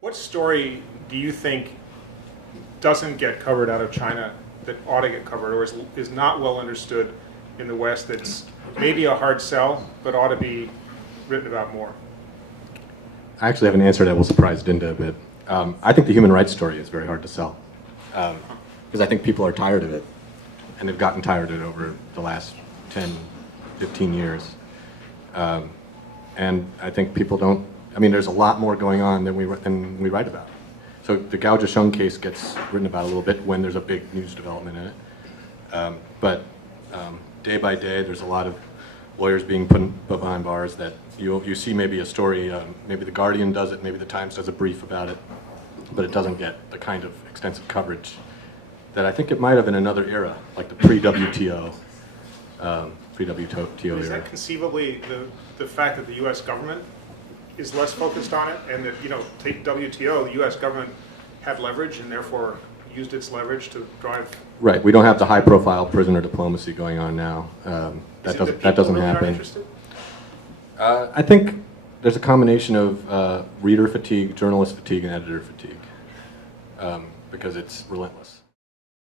What story do you think doesn't get covered out of China that ought to get covered, or is not well understood in the West, that's maybe a hard sell, but ought to be written about more? I actually have an answer that will surprise Dinda a bit. I think the human rights story is very hard to sell, because I think people are tired of it, and they've gotten tired of it over the last 10, 15 years. And I think people don't, I mean, there's a lot more going on than we write about. So the Gao Zhisheng case gets written about a little bit when there's a big news development in it. But day by day, there's a lot of lawyers being put behind bars that you see maybe a story, maybe The Guardian does it, maybe The Times does a brief about it, but it doesn't get the kind of extensive coverage that I think it might have in another era, like the pre-WTO Is era. that conceivably the fact that the U.S. government is less focused on it, and that, take WTO, the U.S. government had leverage and therefore used its leverage to drive? Right, we don't have the high-profile prisoner diplomacy going on now. That doesn't really happen. Not interested? I think there's a combination of reader fatigue, journalist fatigue, and editor fatigue, because it's relentless.